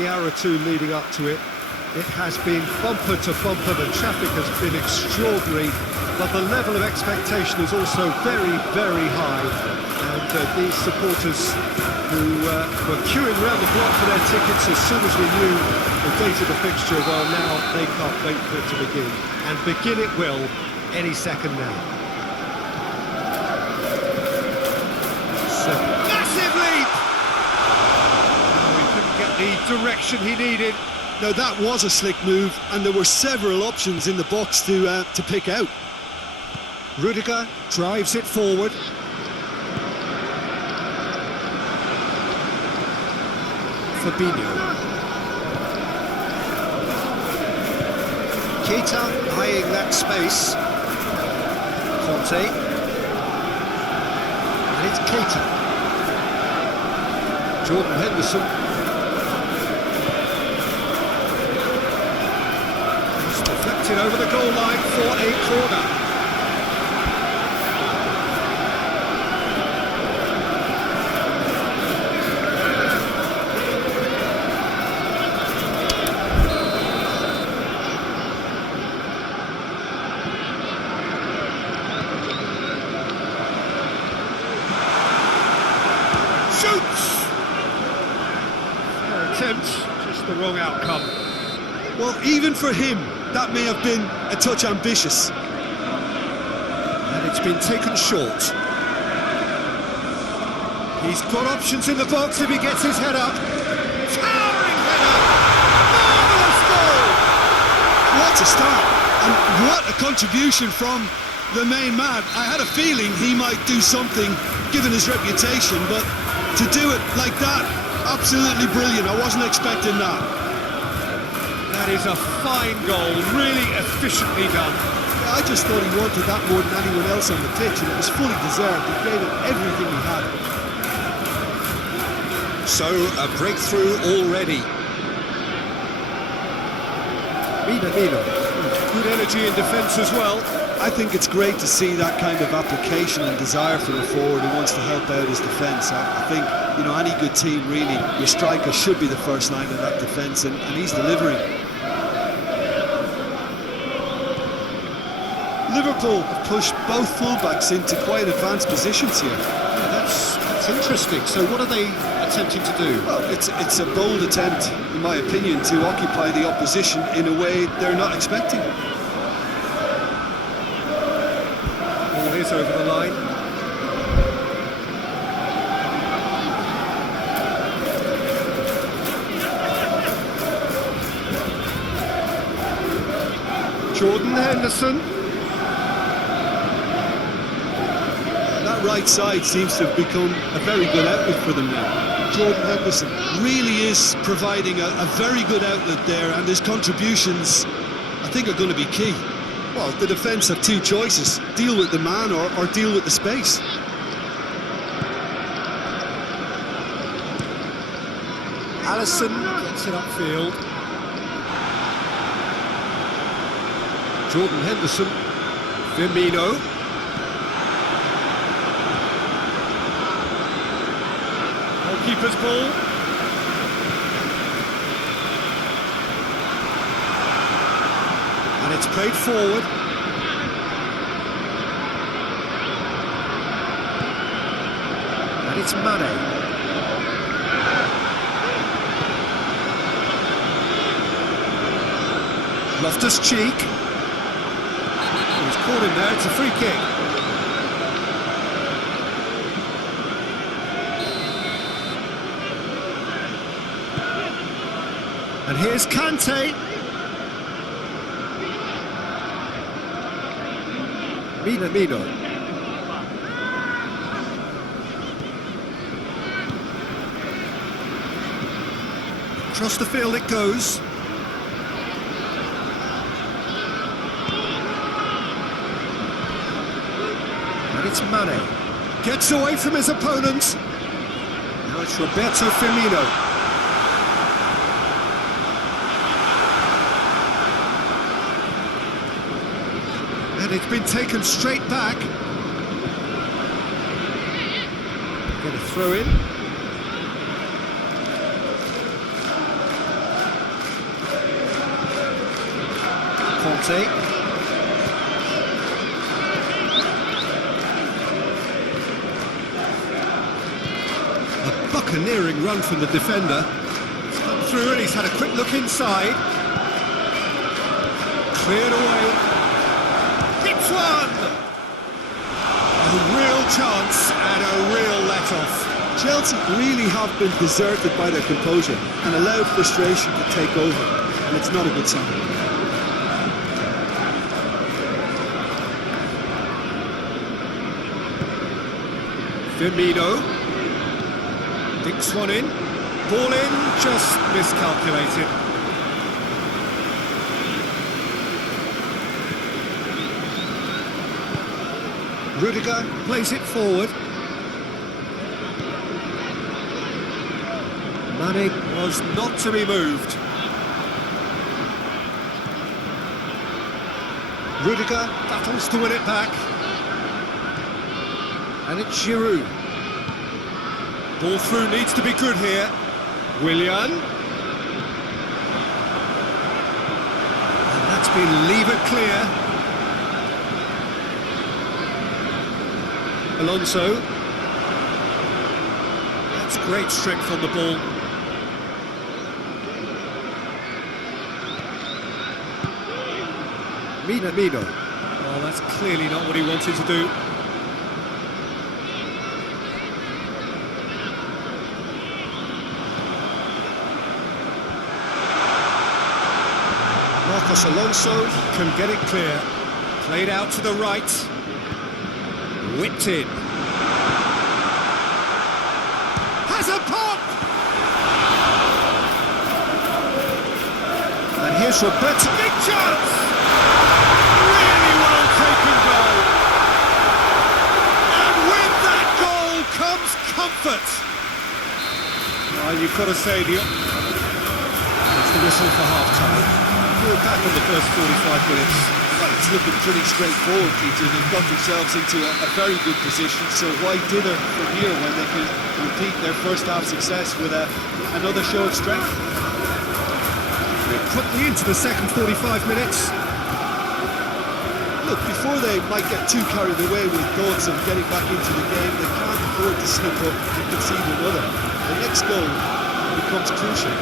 the hour or two leading up to it, it has been bumper to bumper. The traffic has been extraordinary, but the level of expectation is also very, very high. And these supporters who were queuing around the block for their tickets as soon as we knew the date of the fixture, well, now they can't wait for it to begin. And begin it will any second now. So, massive leap! Oh, he couldn't get the direction he needed. Now that was a slick move, and there were several options in the box to pick out. Rudiger drives it forward. Fabinho. Keita eyeing that space. Conte. And it's Keita. Jordan Henderson. It's deflected over the goal line for a corner. Shoots! Fair attempt, just the wrong outcome. Well, even for him, that may have been a touch ambitious. And it's been taken short. He's got options in the box if he gets his head up. Towering header! Marvellous goal! What a start, and what a contribution from the main man. I had a feeling he might do something, given his reputation, but to do it like that, absolutely brilliant. I wasn't expecting that. That is a fine goal, really efficiently done. I just thought he wanted that more than anyone else on the pitch, and it was fully deserved. He gave it everything he had. So, a breakthrough already. Mina. Good energy in defence as well. I think it's great to see that kind of application and desire from a forward who wants to help out his defence. I think, you know, any good team, really, your striker should be the first line of that defence, and he's delivering. Liverpool have pushed both fullbacks into quite advanced positions here. Yeah, that's interesting. So what are they attempting to do? Well, it's a bold attempt, in my opinion, to occupy the opposition in a way they're not expecting. Ball is over the line. Jordan Henderson. That right side seems to have become a very good outlet for them now. Jordan Henderson really is providing a very good outlet there, and his contributions, I think, are going to be key. Well, the defence have two choices: deal with the man or deal with the space. Alisson gets it upfield. Jordan Henderson. Firmino. Keeper's ball. And it's played forward. And it's Mane. Loftus-Cheek. He's caught him there, it's a free kick. And here's Kante. Mina. Across the field it goes. And it's Mane. Gets away from his opponent. Now it's Roberto Firmino. And it's been taken straight back. Get a throw in. Conte. A buccaneering run from the defender. He's come through and he's had a quick look inside. Cleared away. Hits one! A real chance and a real let-off. Chelsea really have been deserted by their composure and allowed frustration to take over, and it's not a good sign. Firmino dinks one in, ball in, just miscalculated. Rudiger plays it forward. Mane was not to be moved. Rudiger battles to win it back. And it's Giroud. Ball through needs to be good here. Willian. And that's been levered clear. Alonso. That's great strength on the ball. Mino. Well, that's clearly not what he wanted to do. Marcos Alonso can get it clear. Played out to the right. Whipped in. Has a pop! And here's Roberto. Big chance! Really well taken goal. And with that goal comes comfort. Well, you've got to say it's the whistle for half-time. We're back on the first 45 minutes. Well, it's looking pretty straightforward, Peter. They've got themselves into a very good position, so why dither from here when they can repeat their first half success with another show of strength? We're quickly into the second 45 minutes. Look, before they might get too carried away with thoughts of getting back into the game, they can't afford to slip up and concede another. The next goal becomes crucial.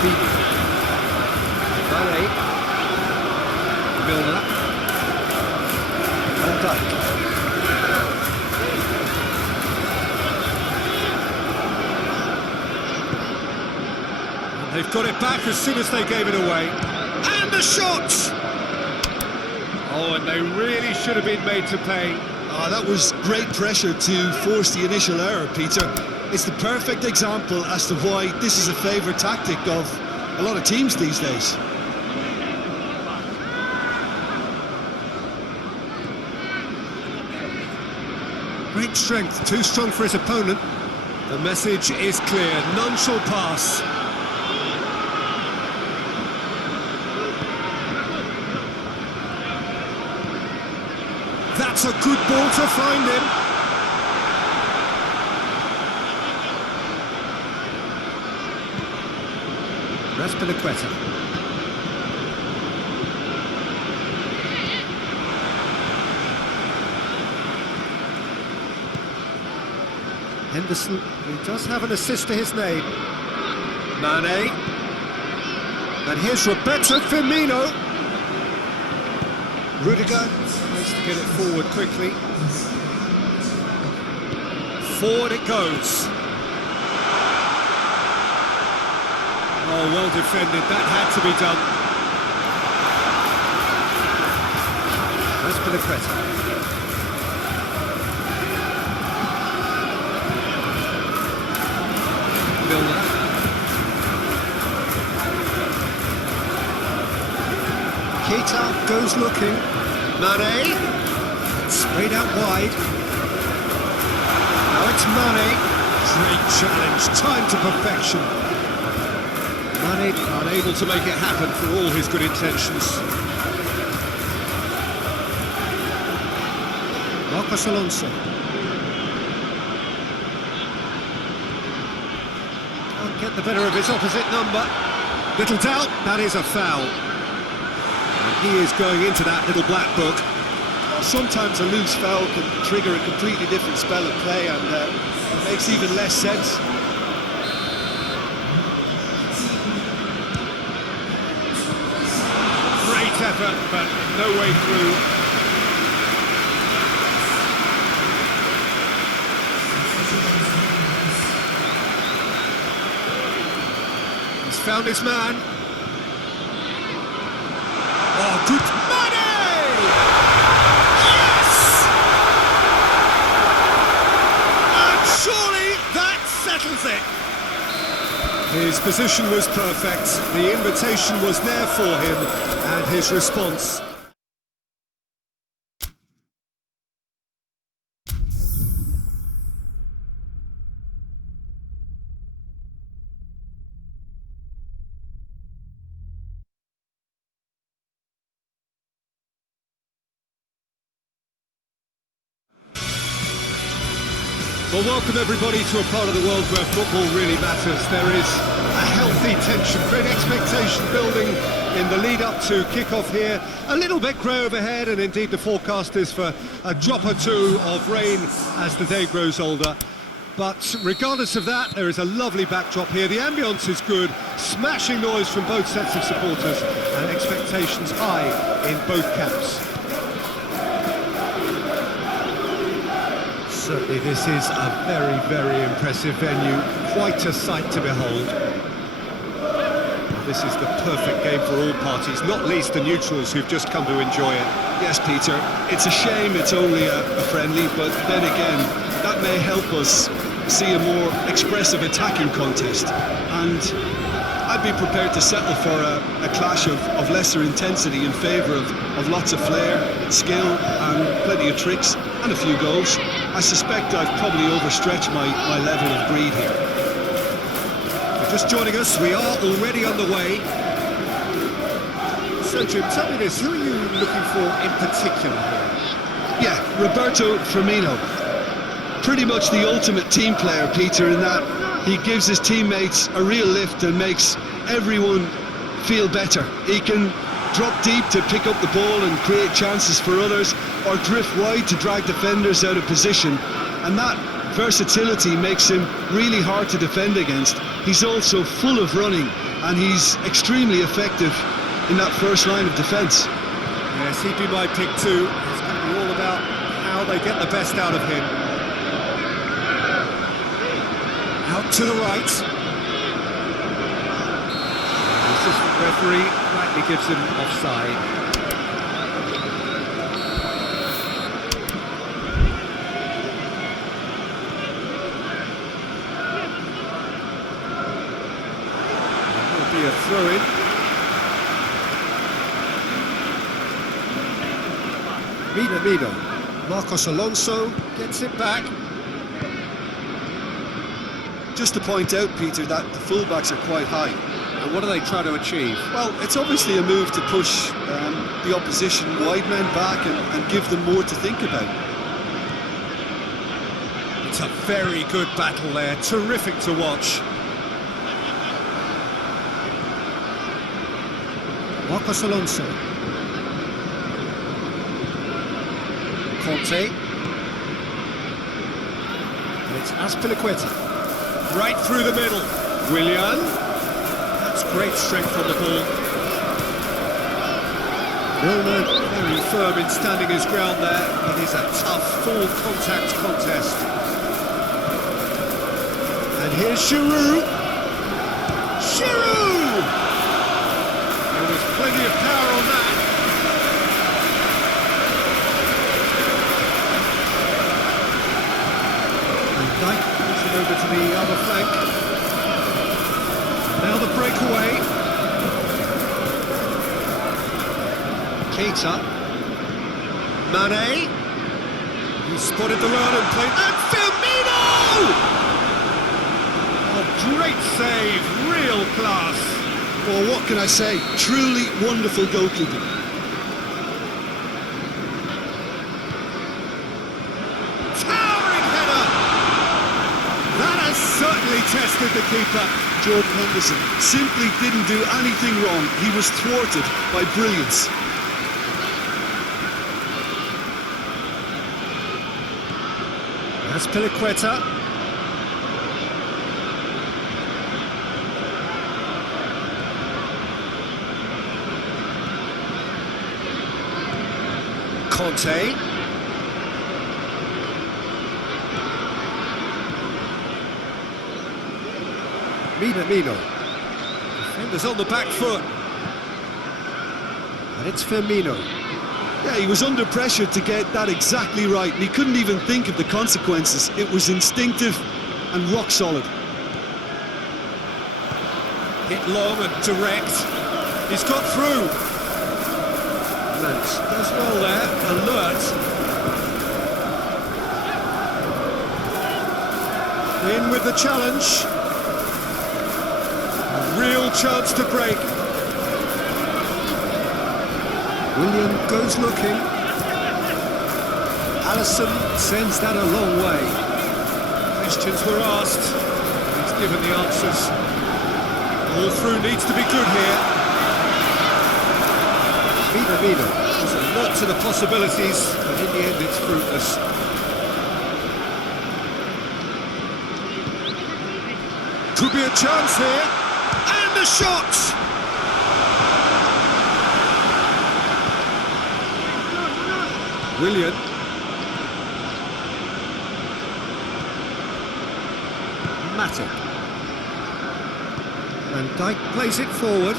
Mane, Milner, Van Dijk. And they've got it back as soon as they gave it away. And the shot! Oh, and they really should have been made to pay. That was great pressure to force the initial error, Peter. It's the perfect example as to why this is a favourite tactic of a lot of teams these days. Great strength, too strong for his opponent. The message is clear, none shall pass. That's a good ball to find him. Raspinaqueta. Henderson, who does have an assist to his name. Mane. And here's Roberto Firmino. Rudiger tries to get it forward quickly. Forward it goes. Oh, well defended, that had to be done. Raspinaqueta. Milner. Keita goes looking. Mane. Sprayed out wide. Now it's Mane. Great challenge, time to perfection. Mane unable to make it happen for all his good intentions. Marcos Alonso. Can't get get the better of his opposite number. Little doubt, that is a foul. And he is going into that little black book. Sometimes a loose foul can trigger a completely different spell of play, and it makes even less sense. Great effort, but no way through. He's found his man. Oh, good money! Yes! And surely that settles it. His position was perfect, the invitation was there for him, and his response. Well, welcome everybody to a part of the world where football really matters. There is a healthy tension, great expectation building in the lead-up to kick-off here. A little bit grey overhead, and indeed the forecast is for a drop or two of rain as the day grows older. But regardless of that, there is a lovely backdrop here. The ambience is good, smashing noise from both sets of supporters, and expectations high in both camps. Certainly this is a very, very impressive venue, quite a sight to behold. This is the perfect game for all parties, not least the neutrals who've just come to enjoy it. Yes, Peter, it's a shame it's only a friendly, but then again, that may help us see a more expressive attacking contest. And I'd be prepared to settle for a clash of lesser intensity in favour of lots of flair, skill, and plenty of tricks, and a few goals. I suspect I've probably overstretched my level of greed here. You're just joining us, we are already on the way. So Jim, tell me this, who are you looking for in particular here? Yeah, Roberto Firmino. Pretty much the ultimate team player, Peter, in that he gives his teammates a real lift and makes everyone feel better. He can drop deep to pick up the ball and create chances for others, or drift wide to drag defenders out of position, and that versatility makes him really hard to defend against. He's also full of running, and he's extremely effective in that first line of defence. Yes, he'd be my pick too. It's going to be all about how they get the best out of him. Out to the right. The assistant referee rightly gives him offside. Be a throw-in. Mido. Marcos Alonso gets it back. Just to point out, Peter, that the fullbacks are quite high. And what are they trying to achieve? Well, it's obviously a move to push the opposition wide men back and give them more to think about. It's a very good battle there, terrific to watch. Marcos Alonso. Conte. And it's Azpilicueta. Right through the middle. Willian. That's great strength on the ball. Milner very firm in standing his ground there. It is a tough, full contact contest. And here's Giroud. Giroud! There's plenty of power on that. And Dyke puts it over to the other flank. Now the breakaway. Keita. Mane. He spotted the run and played. And Firmino! Oh, great save, real class. Well, what can I say? Truly wonderful goalkeeping. Towering header! That has certainly Badly tested the keeper. Jordan Henderson simply didn't do anything wrong. He was thwarted by brilliance. That's Piliqueta. Conte. Mino. Defenders on the back foot. And it's Firmino. Yeah, he was under pressure to get that exactly right, and he couldn't even think of the consequences. It was instinctive and rock solid. Hit long and direct. He's got through. Lance does well there. Alert. In with the challenge. A real chance to break. William goes looking. Allison sends that a long way. Questions were asked. He's given the answers. All through needs to be good here. Mino. There's a lot to the possibilities, but in the end it's fruitless. Could be a chance here. And the shot! William. Matic. Van Dijk plays it forward.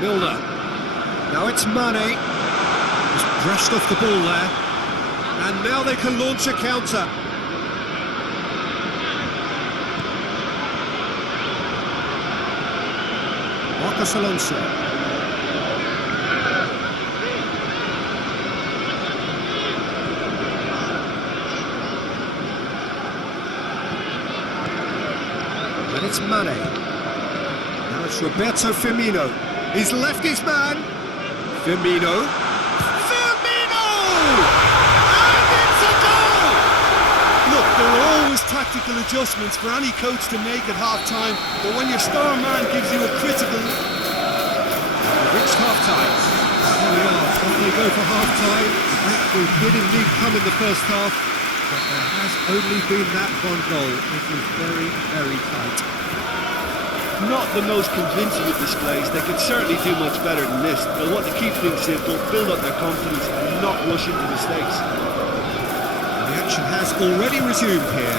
Milner. Now it's Mane. Just brushed off the ball there. And now they can launch a counter. Marcos Alonso. And it's Mane. Now it's Roberto Firmino. He's left his man. Firmino. And it's a goal! Look, there are always tactical adjustments for any coach to make at half-time, but when your star man gives you a critical... We've reached half-time. Here we are. Off they go for half-time. We did indeed come in the first half, but there has only been that one goal. It was very, very tight. Not the most convincing of displays. They could certainly do much better than this. They'll want to keep things simple, build up their confidence and not rush into mistakes. The action has already resumed here.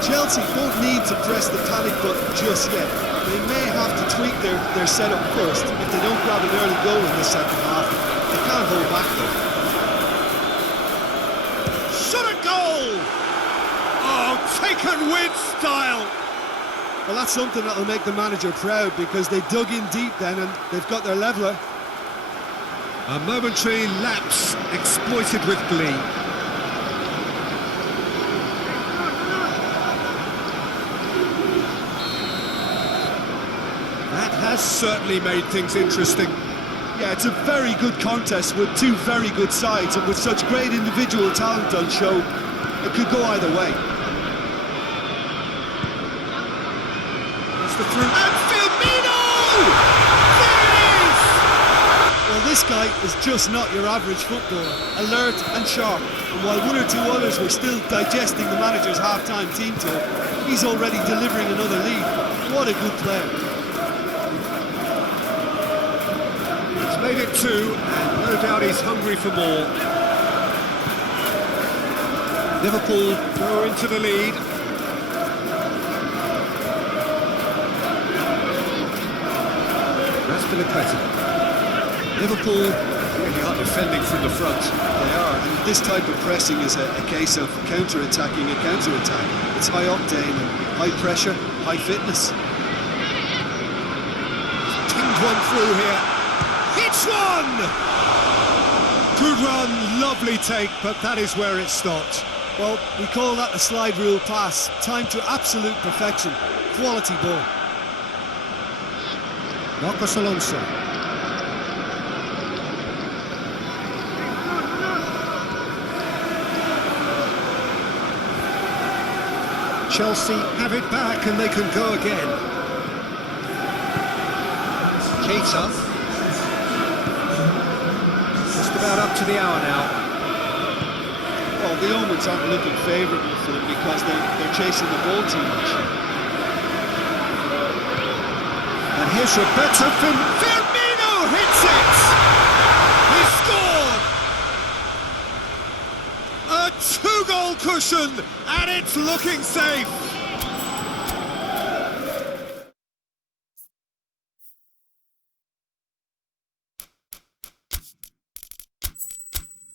Chelsea don't need to press the panic button just yet. They may have to tweak their setup first if they don't grab an early goal in the second half. They can't hold back though. Shot a goal! Oh, taken with style! Well, that's something that'll make the manager proud because they dug in deep then and they've got their leveller. A momentary lapse exploited with glee. That has certainly made things interesting. Yeah, it's a very good contest with two very good sides, and with such great individual talent on show, it could go either way. That's the through. And Firmino! There it is! Well, this guy is just not your average footballer. Alert and sharp. And while one or two others were still digesting the manager's half-time team talk, he's already delivering another lead. What a good player. Made it two, and no doubt he's hungry for more. Liverpool go into the lead. That's Piliqueta. Liverpool really are defending from the front. They are, and this type of pressing is a case of counter-attacking a counter-attack. It's high octane and high pressure, high fitness. Pinged one through here. Hits one! Good run, lovely take, but that is where it stopped. Well, we call that a slide rule pass. Time to absolute perfection. Quality ball. Marcos Alonso. Chelsea have it back and they can go again. Keita. Just about up to the hour now. Well, the omens aren't looking favourable for them because they're chasing the ball too much. And here's Roberto Firmino hits it! He scored! A 2-goal cushion, and it's looking safe!